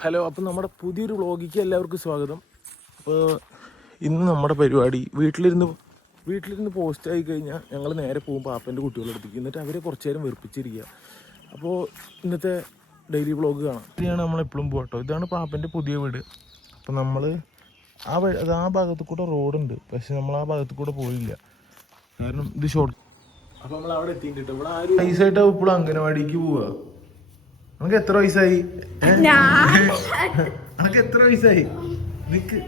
Hello, അപ്പം നമ്മുടെ പുതിയൊരു വ്ളോഗിലേക്ക് എല്ലാവർക്കും സ്വാഗതം. അപ്പോൾ ഇന്ന് നമ്മുടെ പരിപാടി വീട്ടിലിരുന്ന് പോസ്റ്റ് ആയി കഴിഞ്ഞാൽ ഞങ്ങൾ നേരെ പോകും പാപ്പൻ്റെ കുട്ടികളുടെ അടുത്തേക്ക്. എന്നിട്ട് അവരെ കുറച്ച് നേരം വെറുപ്പിച്ചിരിക്കുക. അപ്പോൾ ഇന്നത്തെ ഡെയിലി വ്ളോഗ് കാണാം. ഇതാണ് നമ്മളെപ്പോഴും പോകട്ടോ. ഇതാണ് പാപ്പൻ്റെ പുതിയ വീട്. അപ്പോൾ നമ്മൾ ആ ഭാഗത്ത് കൂടെ റോഡുണ്ട്, പക്ഷെ നമ്മൾ ആ ഭാഗത്ത് കൂടെ പോയില്ല, കാരണം ഇത് ഷോർട്ട്. അപ്പോൾ നമ്മൾ അവിടെ എത്തിയിട്ടുണ്ട്. ഇവിടെ ആരും നൈസായിട്ടാണ് ഇപ്പോഴും അംഗനവാടിക്ക് പോവുക. നമുക്ക് എത്ര വയസ്സായി? അനക്ക് എത്ര വയസ്സായി? നിക്ക്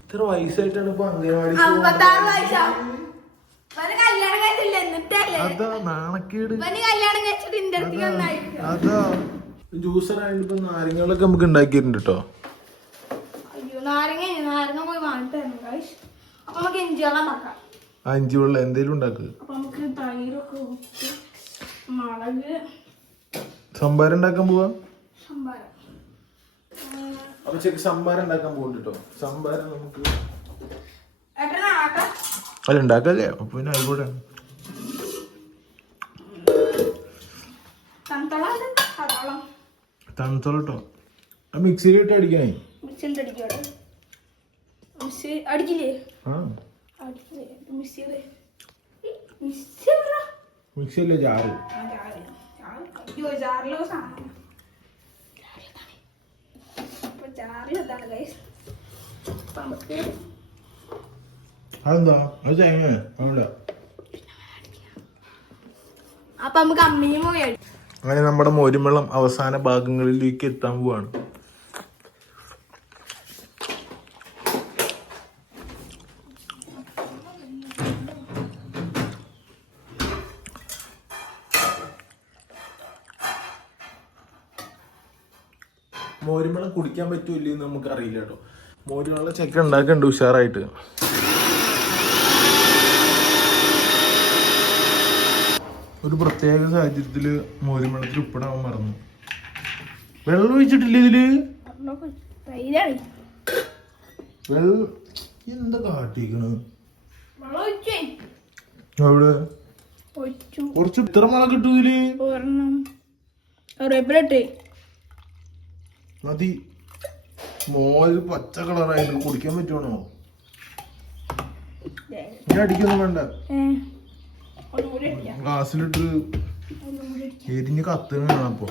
ഇത്ര വയസ്സായിട്ടാണ് ഇപ്പൊ അംഗനവാടി. അതാ നാണക്കേട്. അതാ ജ്യൂസറായിട്ട് ഇപ്പൊ നാരങ്ങളൊക്കെ നമുക്ക് ഉണ്ടാക്കിയിട്ടുണ്ട് കേട്ടോ. അഞ്ചു വെള്ളം എന്തേലും ഉണ്ടാക്കുക. സംഭാരം ഉണ്ടാക്കാൻ പോവാ. അപ്പൊ ചെക്ക് സംഭാരം ഉണ്ടാക്കാൻ പോകുന്നുണ്ട് കേട്ടോ. സംഭാരം നമുക്ക് അല്ല ഉണ്ടാക്കല്ലേ, അപ്പൊ പിന്നെ ആയിക്കോട്ടെ. തണുത്തോളം കേട്ടോ. മിക്സിയിലിട്ട് അടിക്കണേ. മിക്സിയല്ലേ, ജാറ്. അതെന്താ അത് തേങ്ങ? അപ്പൊ നമുക്ക് അമ്മയും പോയി. അങ്ങനെ നമ്മുടെ മോരുവെള്ളം അവസാന ഭാഗങ്ങളിലേക്ക് എത്താൻ പോവാണ്. മോരുവെള്ളം കുടിക്കാൻ പറ്റൂല്ലെന്ന് നമുക്ക് അറിയില്ല കേട്ടോ. മോരുവെള്ളം ചക്ക ഉണ്ടാക്കുന്നുണ്ട് ഉഷാറായിട്ട്. ഒരു പ്രത്യേക സാഹചര്യത്തില് മോരുവെള്ളത്തിൽ ഉപ്പിടാൻ മറന്നു. വെള്ളം ഒഴിച്ചിട്ടില്ല ഇതില്. വെള്ളം എന്താ കാട്ടിക്കണ്? അവിടെ കുറച്ച് ഇത്ര മുളക് കിട്ടൂ ഇതില്. മതി. മോര് പച്ച കളറായിട്ട് കുടിക്കാൻ പറ്റുവാണോ? ഞാൻ അടിക്കൊന്നും വേണ്ട. ഗ്ലാസ്സിലിട്ട് എരിഞ്ഞ് കത്തുകയാണ്. അപ്പൊ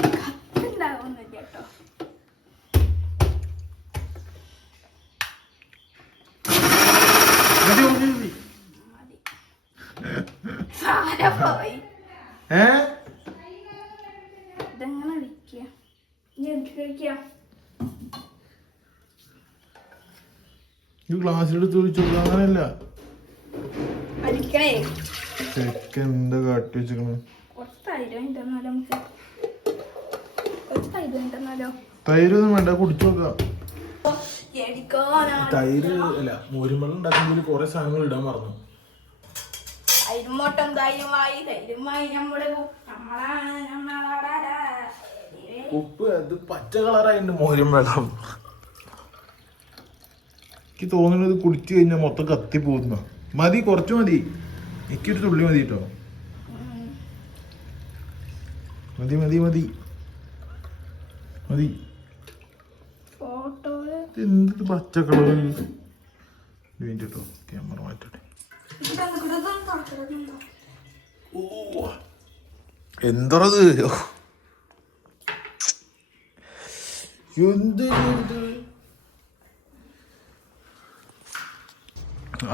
ഗ്ലാസ്സിലെടുത്ത് ഒഴിച്ചോളൂ. അങ്ങനെയല്ല, ചെക്ക എന്താ കാട്ടി വെച്ചേക്കണ? തൈരൊന്നും വേണ്ട, കുടിച്ചു നോക്കാം. തൈര് അല്ല, മോരുവെള്ളം ഉണ്ടാക്കുന്നതിൽ കുറെ സാധനങ്ങൾ ഇടാൻ മറന്നു. ഉപ്പ് അത് പച്ച കളറായിട്ട് മോരുവെള്ളം. എനിക്ക് തോന്നുന്നത് കുടിച്ചു കഴിഞ്ഞാൽ മൊത്തം കത്തി പോകുന്ന. മതി, കുറച്ച് മതി. എനിക്കൊരു തുള്ളി മതി കേട്ടോ. മതി മതി മതി മതി. എന്ത് പച്ച കളറ് കേട്ടോ. ക്യാമറ മാറ്റട്ടെ. എന്തത്? എന്ത്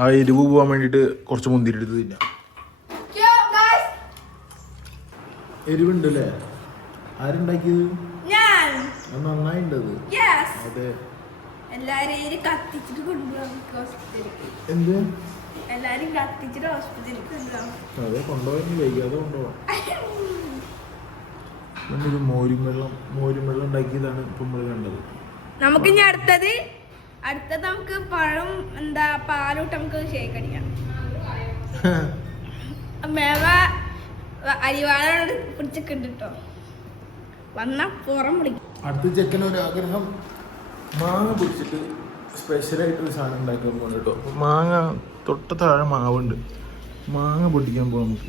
ആ എരിവ് പോവാൻ വേണ്ടിട്ട് കുറച്ച് മുന്തിരി എടുത്ത് തിന്നാം. എരിവുണ്ടല്ലേ? ആരുണ്ടാക്കിയത്? നന്നായിണ്ടത്. അതെ. എന്ത് എല്ലാരും കത്തിച്ചിട്ട് ഹോസ്പിറ്റലിൽ അതെ, കൊണ്ടുപോയി വൈകാതെ കൊണ്ടുപോവാം. ഒരു മോരുവെള്ളം ഉണ്ടാക്കിയതാണ് ഇപ്പൊ നമ്മള് കണ്ടത്. നമുക്ക് ഇനി അടുത്തത് നമുക്ക് പഴം പാലോട്ട് നമുക്ക് ഷേക്ക് അടിക്കാം. മേവ അരിവാളോട് പിടിച്ചൊക്കെണ്ട് കേട്ടോ. വന്ന പുറം പിടിക്കും. അടുത്ത ചെക്കനൊരു ആഗ്രഹം, മാങ്ങ പിടിച്ചിട്ട് സ്പെഷ്യലായിട്ടൊരു സാധനം ഉണ്ടാക്കാൻ പോകണം കേട്ടോ. മാങ്ങ തൊട്ട താഴെ മാവുണ്ട്, മാങ്ങ പൊട്ടിക്കാൻ പോകാം നമുക്ക്.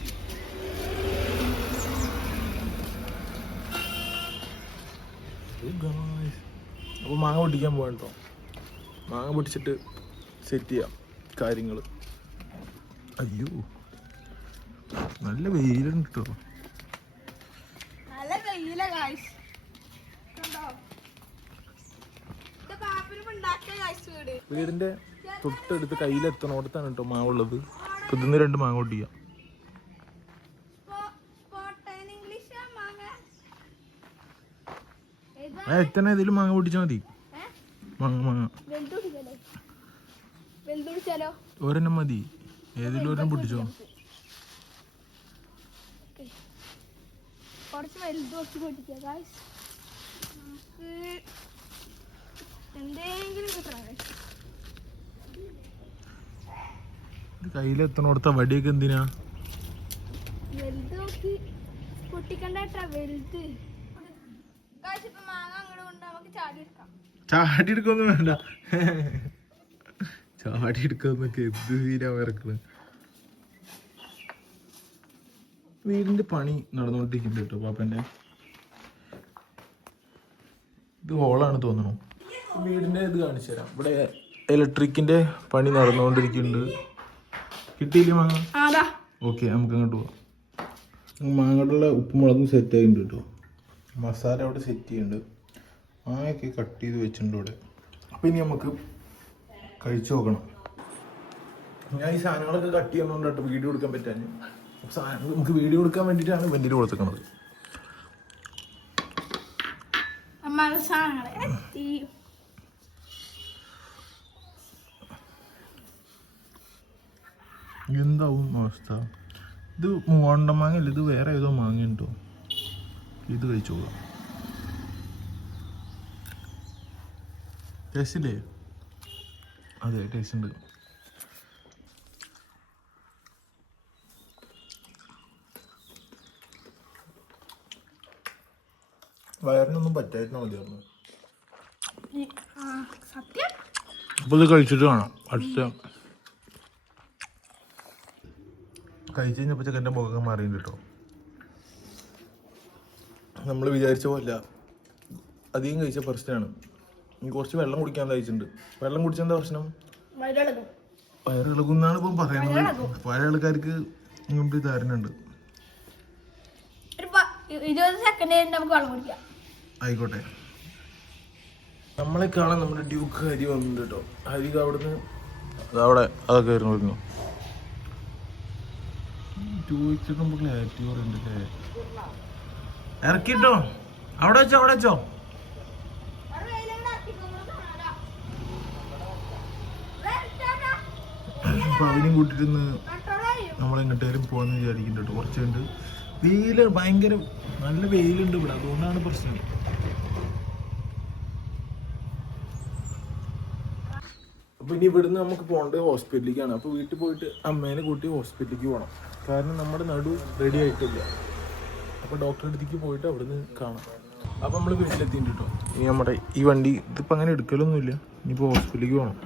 അപ്പോൾ മാങ്ങ പൊട്ടിക്കാൻ പോകാം കേട്ടോ. മാങ്ങ പൊട്ടിച്ചിട്ട് സെറ്റ് ചെയ്യാം കാര്യങ്ങൾ. അയ്യോ നല്ല വെയിലുണ്ട് കേട്ടോ. നല്ല വെയില ഗായ്സ്. കണ്ടോ? ഇത് പാപ്പനും ഉണ്ടാക്കിയ ഗായ്സ് വീട്. വീടിന്റെ തൊട്ടടുത്ത് കയ്യിലെത്തണോടത്താണ് കേട്ടോ മാവുള്ളത്. ഇപ്പൊ ഇതിന്ന് 2 മാങ്ങ പൊട്ടിക്കാം. എത്തണ ഏതെങ്കിലും മാങ്ങ പൊട്ടിച്ചാൽ മതി. മാങ്ങ ഒരെണ്ണം മതി. ഏതെങ്കിലും ഒരെണ്ണം പൊട്ടിച്ചോ. കുറച്ച് വലുത് കുറച്ച് പൊട്ടിക്കാം ഗായ്സ്. നമുക്ക് എന്തെങ്കിലും കിട്ടണം. കയ്യിലെത്തണോടത്ത വടിയൊക്കെ എന്തിനാ? വലുത് നോക്കി പൊട്ടിക്കണ്ടാ. വലുത് ഇപ്പൊ മാങ്ങ അങ്ങോട്ട് കൊണ്ട് നമുക്ക് ചാടി എടുക്കാം. ചാടി എടുക്കൊന്നും വേണ്ട. ചാടി എടുക്കാന്നൊക്കെ എന്ത് തീരാ ഇറക്കണ്. വീടിന്റെ പണി നടന്നുകൊണ്ടിരിക്കുന്നുണ്ട് കേട്ടോ പാപ്പന്റെ. ഇത് ഹോളാണ് തോന്നുന്നു. വീടിന്റെ ഇത് കാണിച്ചു തരാം. ഇവിടെ ഇലക്ട്രിക്കിന്റെ പണി നടന്നുകൊണ്ടിരിക്കുന്നുണ്ട്. കിട്ടിയില്ലേ മാങ്ങ? ഓക്കെ, നമുക്ക് അങ്ങോട്ട് പോവാം. മാങ്ങോട്ടുള്ള ഉപ്പും മുളകും സെറ്റ് ആയിട്ടുണ്ട് കേട്ടോ. മസാല അവിടെ സെറ്റ് ചെയ്യുന്നുണ്ട്. മാങ്ങയൊക്കെ കട്ട് ചെയ്ത് വെച്ചിട്ടുണ്ട് ഇവിടെ. അപ്പം ഇനി നമുക്ക് കഴിച്ചു നോക്കണം. ഞാൻ ഈ സാധനങ്ങളൊക്കെ കട്ട് ചെയ്യുന്നതുകൊണ്ടാട്ടോ വീഡിയോ എടുക്കാൻ പറ്റാൻ. സാധനങ്ങൾ നമുക്ക് വീഡിയോ എടുക്കാൻ വേണ്ടിയിട്ടാണ് വെന്റിൽ കൊടുത്തേക്കുന്നത്. എന്താവും അവസ്ഥ? ഇത് മൂവാണ്ടൻ മാങ്ങ അല്ല, ഇത് വേറെ ഏതോ മാങ്ങ ഉണ്ടോ. ഇത് കഴിച്ചോളാം. ടേസ്റ്റ് ഇല്ലേ? അതെ, ടേസ്റ്റ് ഉണ്ട്. വയറിനൊന്നും പറ്റായിരുന്നു മതിയായിരുന്നു. അപ്പോൾ ഇത് കഴിച്ചിട്ട് കാണാം. അടുത്ത കഴിച്ച് കഴിഞ്ഞപ്പോൾ ചെക്കൻ്റെ മുഖം മാറിയിട്ടുണ്ട് കേട്ടോ. നമ്മൾ വിചാരിച്ച പോലെ അധികം കഴിച്ച പ്രശ്നമാണ്. കുറച്ച് വെള്ളം കുടിക്കാൻ കഴിച്ചിട്ടുണ്ട്. വെള്ളം കുടിച്ചെന്താ പ്രശ്നം? വയറിളകുന്നാണ് ഇപ്പം പറയുന്നത്. പല ആൾക്കാർക്ക് ഇങ്ങനത്തെ ധാരണയുണ്ട്. 20 സെക്കൻഡ് നമുക്ക് വെള്ളം കുടിക്കാം. ആയിക്കോട്ടെ. നമ്മളെ കാണാൻ നമ്മുടെ ഡ്യൂക്ക് ഹരി വന്നിട്ടുണ്ട് കേട്ടോ. ഹരിക്ക് അവിടുന്ന് അതവിടെ അതൊക്കെ വരുന്നു. ചോദിച്ചിട്ട് നമുക്ക് ക്ലാരിറ്റി പറയുന്നുണ്ടല്ലേ. ഇറക്കിട്ടോ, അവിടെ വെച്ചോ, അവിടെ വെച്ചോ. അപ്പൊ അവനും കൂട്ടിരുന്ന് നമ്മളെങ്ങോട്ടേലും പോകാന്ന് വിചാരിക്കുന്നുണ്ട് കേട്ടോ. കുറച്ചുണ്ട് വെയില്, ഭയങ്കര നല്ല വെയിലുണ്ട് ഇവിടെ, അതുകൊണ്ടാണ് പ്രശ്നം. അപ്പൊ ഇനി ഇവിടുന്ന് നമുക്ക് പോകേണ്ടത് ഹോസ്പിറ്റലിലേക്കാണ്. അപ്പൊ വീട്ടിൽ പോയിട്ട് അമ്മേനെ കൂട്ടി ഹോസ്പിറ്റലിലേക്ക് പോകണം. കാരണം നമ്മുടെ നടു റെഡി ആയിട്ടില്ല. അപ്പോൾ ഡോക്ടറെ അടുത്തേക്ക് പോയിട്ട് അവിടുന്ന് കാണാം. അപ്പോൾ നമ്മൾ വീട്ടിലെത്തിയിട്ടുണ്ട് കേട്ടോ. ഇനി നമ്മുടെ ഈ വണ്ടി ഇതിപ്പോൾ അങ്ങനെ എടുക്കലൊന്നുമില്ല. ഇനിയിപ്പോൾ ഹോസ്പിറ്റലിലേക്ക് പോകണം.